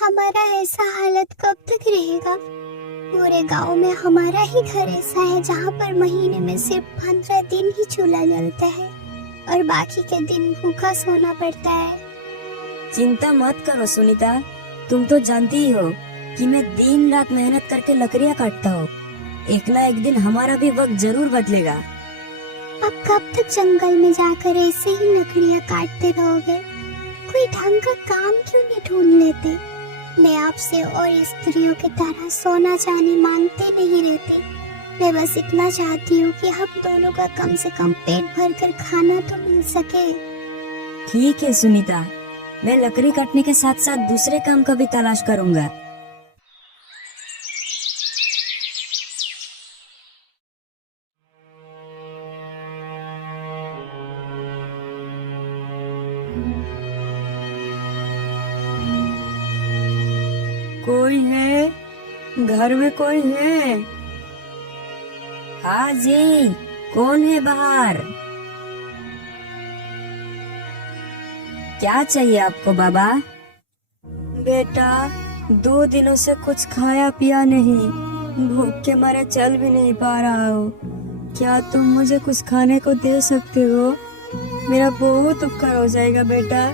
हमारा ऐसा हालत कब तक रहेगा? पूरे गांव में हमारा ही घर ऐसा है जहाँ पर महीने में सिर्फ 15 दिन ही चूल्हा जलता है और बाकी के दिन भूखा सोना पड़ता है। चिंता मत करो सुनीता, तुम तो जानती ही हो कि मैं दिन रात मेहनत करके लकड़ियाँ काटता हूँ। एक ना एक दिन हमारा भी वक्त जरूर बदलेगा। अब कब तक जंगल में जाकर ऐसे ही लकड़ियाँ काटते रहोगे? कोई ढंग का काम क्यों नहीं ढूंढ लेते? मैं आपसे और स्त्रियों की तरह सोना चांदी मांगते नहीं रहती। मैं बस इतना चाहती हूँ कि हम दोनों का कम से कम पेट भर कर खाना तो मिल सके। ठीक है सुनीता, मैं लकड़ी काटने के साथ साथ दूसरे काम का भी तलाश करूंगा। कोई है? घर में कोई है? हाँ जी, कौन है बाहर? क्या चाहिए आपको बाबा? बेटा, 2 दिनों से कुछ खाया पिया नहीं, भूख के मारे चल भी नहीं पा रहा हूँ। क्या तुम मुझे कुछ खाने को दे सकते हो? मेरा बहुत उपकार हो जाएगा बेटा।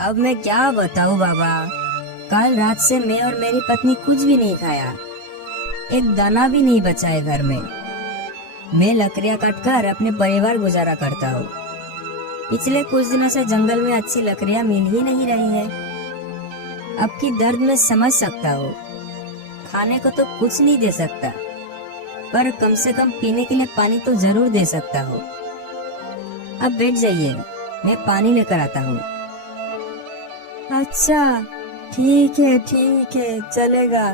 अब मैं क्या बताऊँ बाबा, कल रात से मैं और मेरी पत्नी कुछ भी नहीं खाया, एक दाना भी नहीं बचा है घर में। मैं लकड़ियाँ काटकर अपने परिवार गुजारा करता हूँ। पिछले कुछ दिनों से जंगल में अच्छी लकड़ियाँ मिल ही नहीं रही है। अब की दर्द मैं समझ सकता हूँ। खाने को तो कुछ नहीं दे सकता, पर कम से कम पीने के लिए पानी तो जरूर दे सकता हूँ। अब बैठ जाइए, मैं पानी लेकर आता हूँ। अच्छा, ठीक है, चलेगा।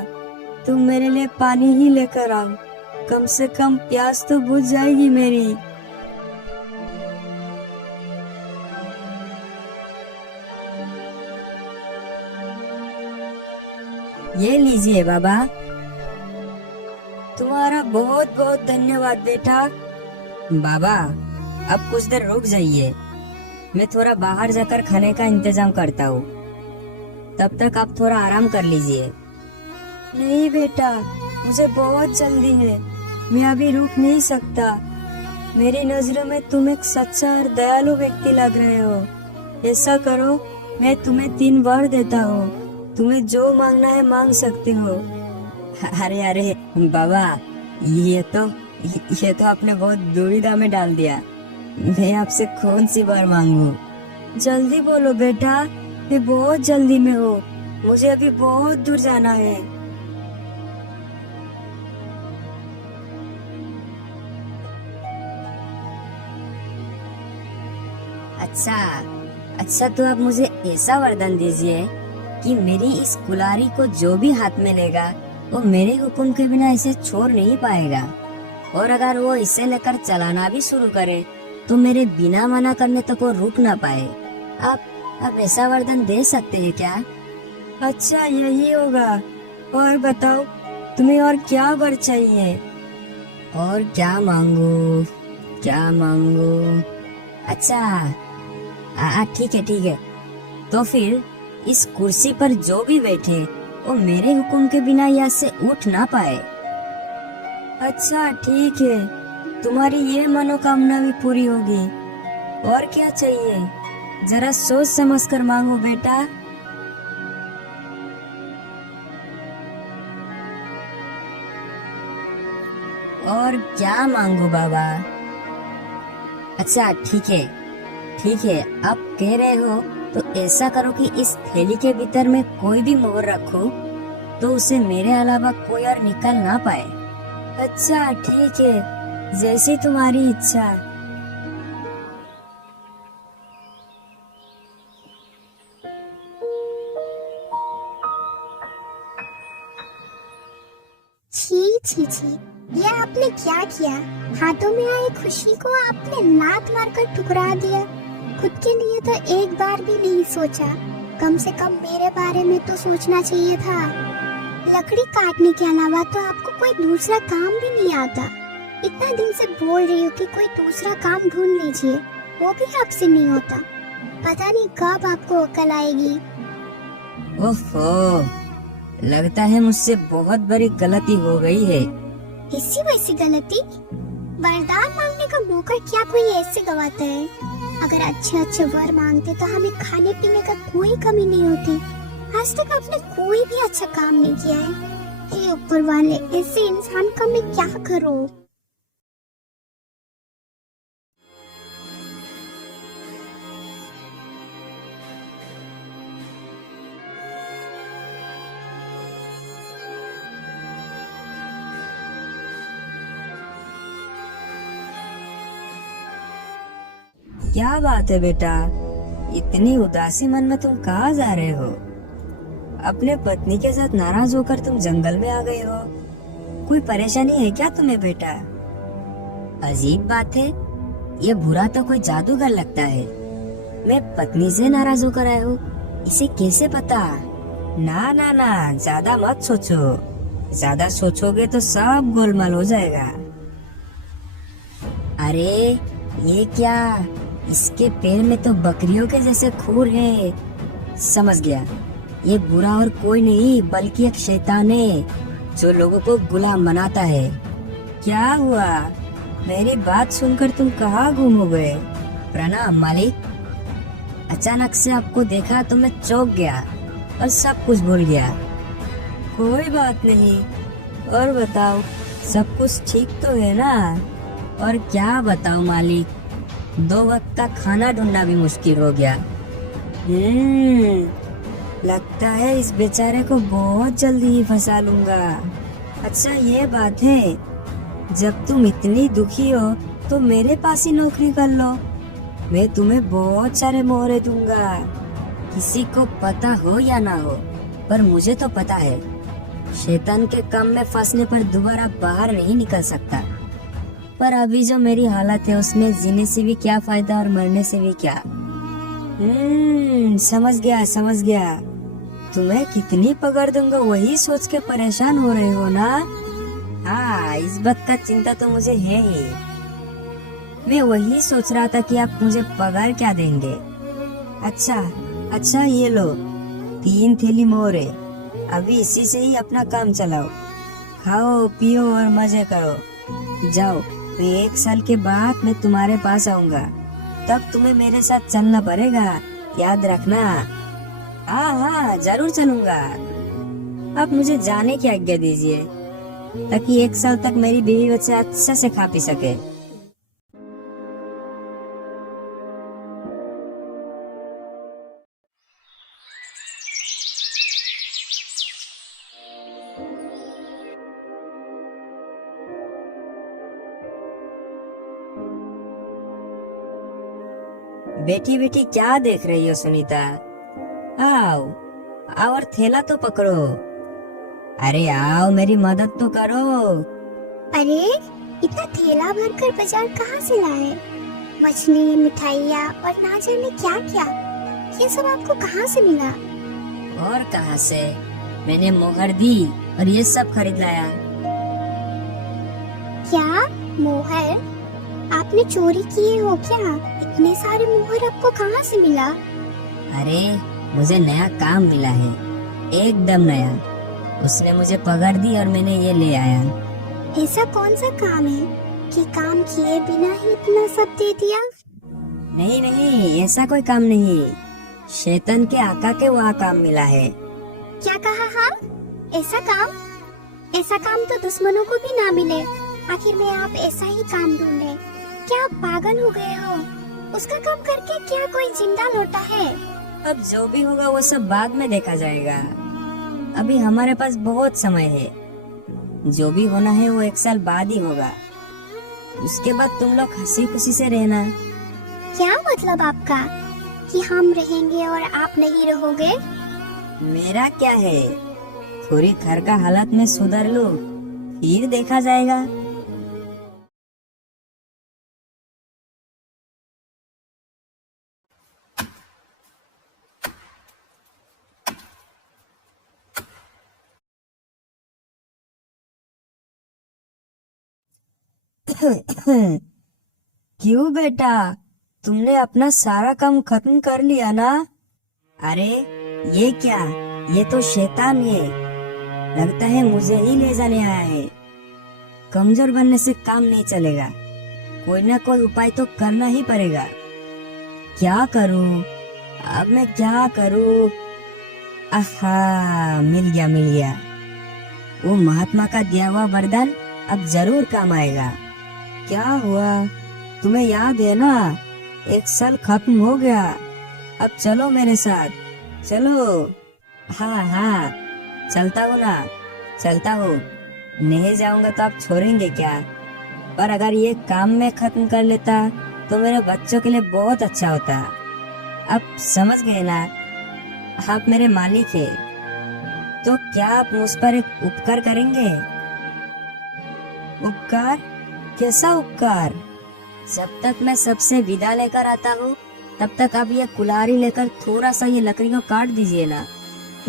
तुम मेरे लिए पानी ही लेकर आओ, कम से कम प्यास तो बुझ जाएगी मेरी। ये लीजिए बाबा। तुम्हारा बहुत बहुत धन्यवाद बेटा। बाबा, अब कुछ देर रुक जाइए, मैं थोड़ा बाहर जाकर खाने का इंतजाम करता हूँ। तब तक आप थोड़ा आराम कर लीजिए। नहीं बेटा, मुझे बहुत जल्दी है, मैं अभी रुक नहीं सकता। मेरी नजरों में तुम एक सच्चा और दयालु व्यक्ति लग रहे हो। ऐसा करो, मैं तुम्हें 3 वर देता हूँ, तुम्हें जो मांगना है मांग सकते हो। अरे बाबा, ये तो आपने बहुत दुविधा में डाल दिया। मैं आपसे कौन सी वर मांगू? जल्दी बोलो बेटा, मैं बहुत जल्दी में हूँ, मुझे अभी बहुत दूर जाना है। अच्छा तो आप मुझे ऐसा वरदान दीजिए कि मेरी इस कुल्हाड़ी को जो भी हाथ में लेगा वो मेरे हुक्म के बिना इसे छोड़ नहीं पाएगा, और अगर वो इसे लेकर चलाना भी शुरू करे तो मेरे बिना मना करने तक वो रुक ना पाए। आप ऐसा वरदान दे सकते हैं क्या? अच्छा, यही होगा। और बताओ, तुम्हें और क्या वर चाहिए? और क्या मांगू? अच्छा, ठीक है। तो फिर इस कुर्सी पर जो भी बैठे वो मेरे हुक्म के बिना यहाँ से उठ ना पाए। अच्छा, ठीक है, तुम्हारी ये मनोकामना भी पूरी होगी। और क्या चाहिए? जरा सोच समझ कर मांगो बेटा। और क्या मांगू बाबा? अच्छा, ठीक है, आप कह रहे हो तो ऐसा करो कि इस थैली के भीतर में कोई भी मोहर रखो तो उसे मेरे अलावा कोई और निकाल ना पाए। अच्छा, ठीक है, जैसी तुम्हारी इच्छा। छी, ये आपने क्या किया? हाथों में आई खुशी को आपने लात मारकर ठुकरा दिया। खुद के लिए तो एक बार भी नहीं सोचा, कम से कम मेरे बारे में तो सोचना चाहिए था। लकड़ी काटने के अलावा तो आपको कोई दूसरा काम भी नहीं आता। इतना दिन से बोल रही हूँ कि कोई दूसरा काम ढूंढ लीजिए, वो भी आपसे नहीं होता। पता नहीं कब आपको अकल आएगी। ओफो, लगता है मुझसे बहुत बड़ी गलती हो गई है। ऐसी वैसी गलती? वरदान मांगने का मौका क्या कोई ऐसे गवाता है? अगर अच्छे अच्छे वर मांगते तो हमें खाने पीने का कोई कमी नहीं होती। आज तक आपने कोई भी अच्छा काम नहीं किया है। हे ऊपर वाले, ऐसे इंसान का मैं क्या करूं? क्या बात है बेटा, इतनी उदासी मन में तुम कहाँ जा रहे हो? अपने पत्नी के साथ नाराज होकर तुम जंगल में आ गए हो। कोई परेशानी है क्या तुम्हें बेटा? अजीब बात है, ये बुरा तो कोई जादूगर लगता है। मैं पत्नी से नाराज होकर आया हूँ, इसे कैसे पता? ना ना ना, ज्यादा मत सोचो। ज्यादा सोचोगे तो सब गोलमाल हो जाएगा। अरे ये क्या, इसके पैर में तो बकरियों के जैसे खूर है। समझ गया, ये बुरा और कोई नहीं बल्कि एक शैतान है जो लोगों को गुलाम बनाता है। क्या हुआ? मेरी बात सुनकर तुम कहाँ गुम हो गए? प्रणाम मालिक। अचानक से आपको देखा तो मैं चौंक गया और सब कुछ भूल गया। कोई बात नहीं, और बताओ, सब कुछ ठीक तो है ना? और क्या बताओ मालिक, 2 वक्त का खाना ढूंढना भी मुश्किल हो गया। लगता है इस बेचारे को बहुत जल्दी ही फंसा लूंगा। अच्छा ये बात है, जब तुम इतनी दुखी हो तो मेरे पास ही नौकरी कर लो। मैं तुम्हें बहुत सारे मोहरे दूंगा। किसी को पता हो या ना हो, पर मुझे तो पता है, शैतान के काम में फंसने पर दोबारा बाहर नहीं निकल सकता। पर अभी जो मेरी हालत है उसमें जीने से भी क्या फायदा और मरने से भी क्या। समझ गया। तुम्हें कितनी पकड़ दूंगा वही सोच के परेशान हो रहे हो ना? हाँ, इस बात का चिंता तो मुझे है ही। मैं वही सोच रहा था कि आप मुझे पगार क्या देंगे। अच्छा ये लो, 3 थैली मोहरे। अभी इसी से ही अपना काम चलाओ, खाओ पियो और मजे करो। जाओ, तो 1 साल के बाद मैं तुम्हारे पास आऊंगा, तब तुम्हें मेरे साथ चलना पड़ेगा, याद रखना। हाँ जरूर चलूंगा। अब मुझे जाने की आज्ञा दीजिए, ताकि 1 साल तक मेरी बीवी बच्चे अच्छे से खा पी सके। बेटी बेटी क्या देख रही हो सुनीता? आओ और थैला तो पकड़ो। अरे आओ, मेरी मदद तो करो। अरे इतना थैला भरकर बाजार कहाँ से लाए? मछली, मिठाइयाँ और ना जाने क्या क्या, ये सब आपको कहाँ से मिला? और कहाँ से, मैंने मोहर दी और ये सब खरीद लाया। क्या मोहर? आपने चोरी किए हो क्या? इतने सारे मोहर आपको कहाँ से मिला? अरे मुझे नया काम मिला है, एकदम नया। उसने मुझे पकड़ दी और मैंने ये ले आया। ऐसा कौन सा काम है कि काम किए बिना ही इतना सब दे दिया? नहीं, ऐसा कोई काम नहीं। शैतान के आका के वहाँ काम मिला है। क्या कहा? हाँ, ऐसा काम तो दुश्मनों को भी ना मिले। आखिर में आप ऐसा ही काम ढूंढे? क्या आप पागल हो गए हो? उसका काम करके क्या कोई जिंदा लौटा है? अब जो भी होगा वो सब बाद में देखा जाएगा। अभी हमारे पास बहुत समय है। जो भी होना है वो 1 साल बाद ही होगा। उसके बाद तुम लोग हंसी खुशी से रहना। क्या मतलब आपका कि हम रहेंगे और आप नहीं रहोगे? मेरा क्या है, थोड़ी घर का हालत में सुधर लो, फिर देखा जाएगा। क्यों बेटा, तुमने अपना सारा काम खत्म कर लिया ना? अरे ये क्या, ये तो शैतान है, लगता है मुझे ही ले जाने आया है। कमजोर बनने से काम नहीं चलेगा, कोई ना कोई उपाय तो करना ही पड़ेगा। क्या करूं, अब मैं क्या करूं? आहा, मिल गया मिल गया। वो महात्मा का दिया हुआ वरदान अब जरूर काम आएगा। क्या हुआ, तुम्हें याद है ना, 1 साल खत्म हो गया। अब चलो मेरे साथ, चलो। हाँ हाँ, चलता हूँ ना, चलता हूँ। नहीं जाऊंगा तो आप छोड़ेंगे क्या? पर अगर ये काम मैं खत्म कर लेता तो मेरे बच्चों के लिए बहुत अच्छा होता। अब समझ गए ना, आप मेरे मालिक है, तो क्या आप मुझ पर एक उपकार करेंगे? उपकार? कैसा उपकार? जब तक मैं सबसे विदा लेकर आता हूँ तब तक आप ये कुल्हाड़ी लेकर थोड़ा सा ये लकड़ी को काट दीजिए ना,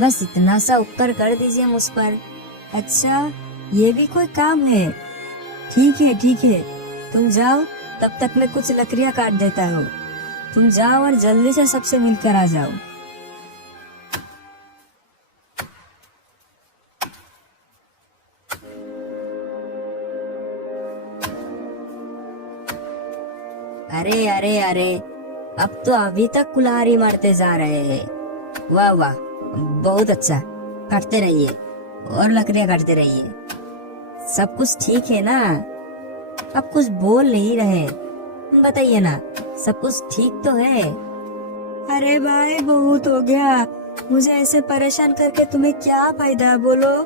बस इतना सा उपकार कर दीजिए मुझ पर। अच्छा, ये भी कोई काम है? ठीक है, तुम जाओ, तब तक मैं कुछ लकड़ियाँ काट देता हूँ। तुम जाओ और जल्दी से सबसे मिलकर आ जाओ। अरे अरे अरे, अब तो अभी तक कुल्हाड़ी मारते जा रहे हैं। वाह वाह, बहुत अच्छा, काटते रहिए और लकड़ियाँ काटते रहिए। सब कुछ ठीक है ना? अब कुछ बोल नहीं रहे, बताइए ना, सब कुछ ठीक तो है? अरे भाई, बहुत हो गया, मुझे ऐसे परेशान करके तुम्हें क्या फायदा, बोलो।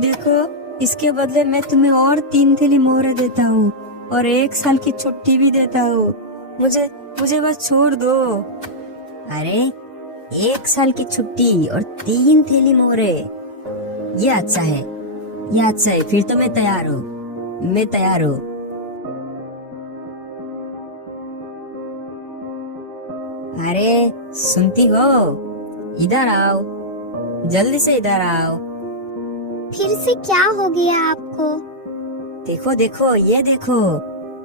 देखो, इसके बदले मैं तुम्हें और 3 थैली मोहरे देता हूँ और 1 साल की छुट्टी भी देता हूँ। मुझे मुझे बस छोड़ दो। अरे, 1 साल की छुट्टी और 3 थैली मोहरे, ये अच्छा है, ये अच्छा है। फिर तो मैं तैयार हूँ, मैं तैयार हूँ। अरे, सुनती हो? इधर आओ, जल्दी से इधर आओ। फिर से क्या हो गया आपको? देखो देखो, ये देखो,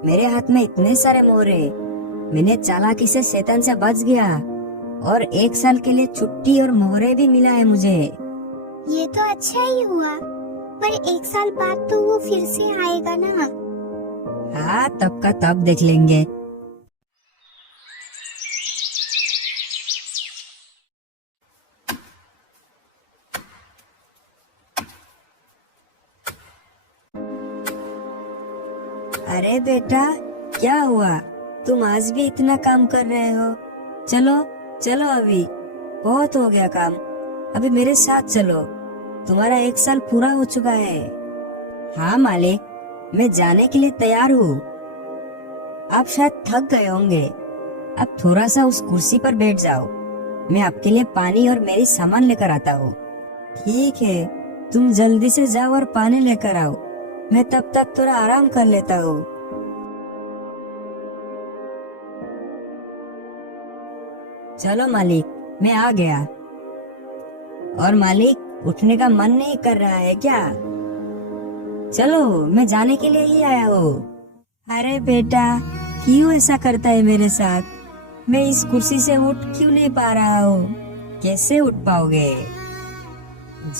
मेरे हाथ में इतने सारे मोहरे। मैंने चालाकी से शैतान से बच गया और 1 साल के लिए छुट्टी और मोहरे भी मिला है मुझे। ये तो अच्छा ही हुआ, पर 1 साल बाद तो वो फिर से आएगा ना। हाँ, तब का तब देख लेंगे। अरे बेटा, क्या हुआ, तुम आज भी इतना काम कर रहे हो? चलो चलो, अभी बहुत हो गया काम, अभी मेरे साथ चलो, तुम्हारा 1 साल पूरा हो चुका है। हाँ मालिक, मैं जाने के लिए तैयार हूँ। आप शायद थक गए होंगे, अब थोड़ा सा उस कुर्सी पर बैठ जाओ, मैं आपके लिए पानी और मेरी सामान लेकर आता हूँ। ठीक है, तुम जल्दी से जाओ और पानी लेकर आओ, मैं तब तक थोड़ा आराम कर लेता हूँ। चलो मालिक, मैं आ गया। और मालिक, उठने का मन नहीं कर रहा है क्या? चलो, मैं जाने के लिए ही आया हूँ। अरे बेटा, क्यों ऐसा करता है मेरे साथ? मैं इस कुर्सी से उठ क्यों नहीं पा रहा हूँ? कैसे उठ पाओगे?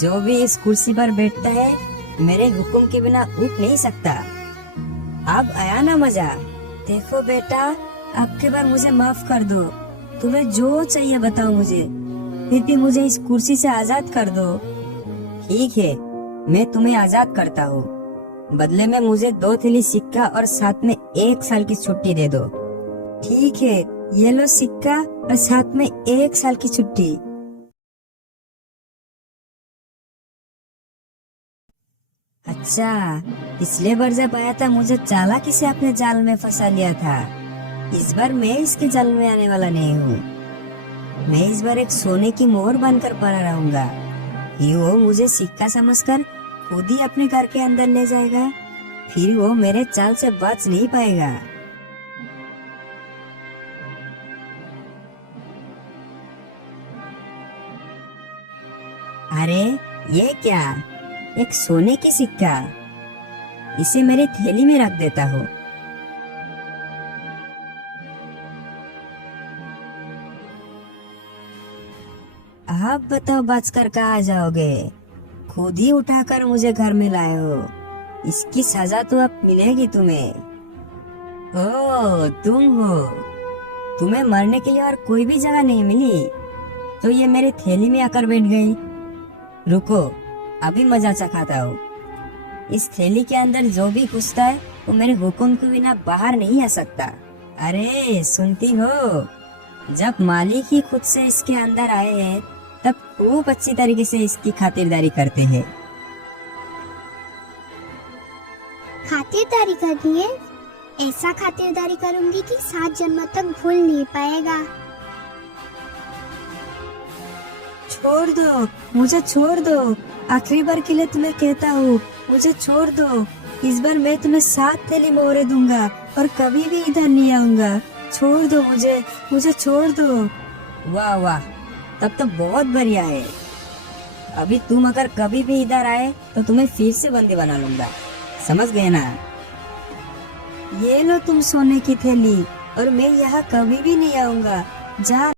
जो भी इस कुर्सी पर बैठता है मेरे हुक्म के बिना उठ नहीं सकता। अब आया ना मजा? देखो बेटा, अब के बार मुझे माफ कर दो, तुम्हें जो चाहिए बताओ मुझे, फिर भी मुझे इस कुर्सी से आजाद कर दो। ठीक है, मैं तुम्हें आजाद करता हूँ, बदले में मुझे 2 थैली सिक्का और साथ में 1 साल की छुट्टी दे दो। ठीक है, ये लो सिक्का और साथ में 1 साल की छुट्टी। अच्छा, पिछले बार जब आया था मुझे चालाकी से अपने जाल में फंसा लिया था, इस बार मैं इसके जाल में आने वाला नहीं हूँ। मैं इस बार एक सोने की मोहर बनकर पड़ा रहूंगा, फिर वो मुझे सिक्का समझकर खुद ही अपने घर के अंदर ले जाएगा, फिर वो मेरे चाल से बच नहीं पाएगा। अरे, ये क्या, एक सोने की सिक्का, इसे मेरी थैली में रख देता हूँ। आप बताओ बचकर कहाँ जाओगे? खुद ही उठाकर मुझे घर में लाए हो, इसकी सजा तो अब मिलेगी तुम्हें। ओ तुम हो, तुम्हें मरने के लिए और कोई भी जगह नहीं मिली तो ये मेरी थैली में आकर बैठ गई। रुको, अभी मजा चखाता हूँ। इस थैली के अंदर जो भी घुसता है वो मेरे हुक्म के बिना बाहर नहीं आ सकता। अरे सुनती हो, जब मालिक ही खुद से इसके अंदर आए हैं तब खूब अच्छी तरीके से इसकी खातिरदारी करते हैं। खातिरदारी करनी है? ऐसा खातिरदारी करूंगी कि 7 जन्म तक भूल नहीं पाएगा। छोड़ दो, मुझे छोड़ दो। आखिरी बार के लिए तुम्हें कहता हूँ, मुझे छोड़ दो। इस बार मैं तुम्हें 7 थैली मोहरे दूंगा और कभी भी इधर नहीं आऊंगा। छोड़ दो मुझे छोड़ दो। वाह वाह, तब तो बहुत बढ़िया है। अभी तुम अगर कभी भी इधर आए तो तुम्हें फिर से बंदी बना लूंगा, समझ गए ना? ये लो तुम सोने की थैली, और मैं यहाँ कभी भी नहीं आऊंगा। जा।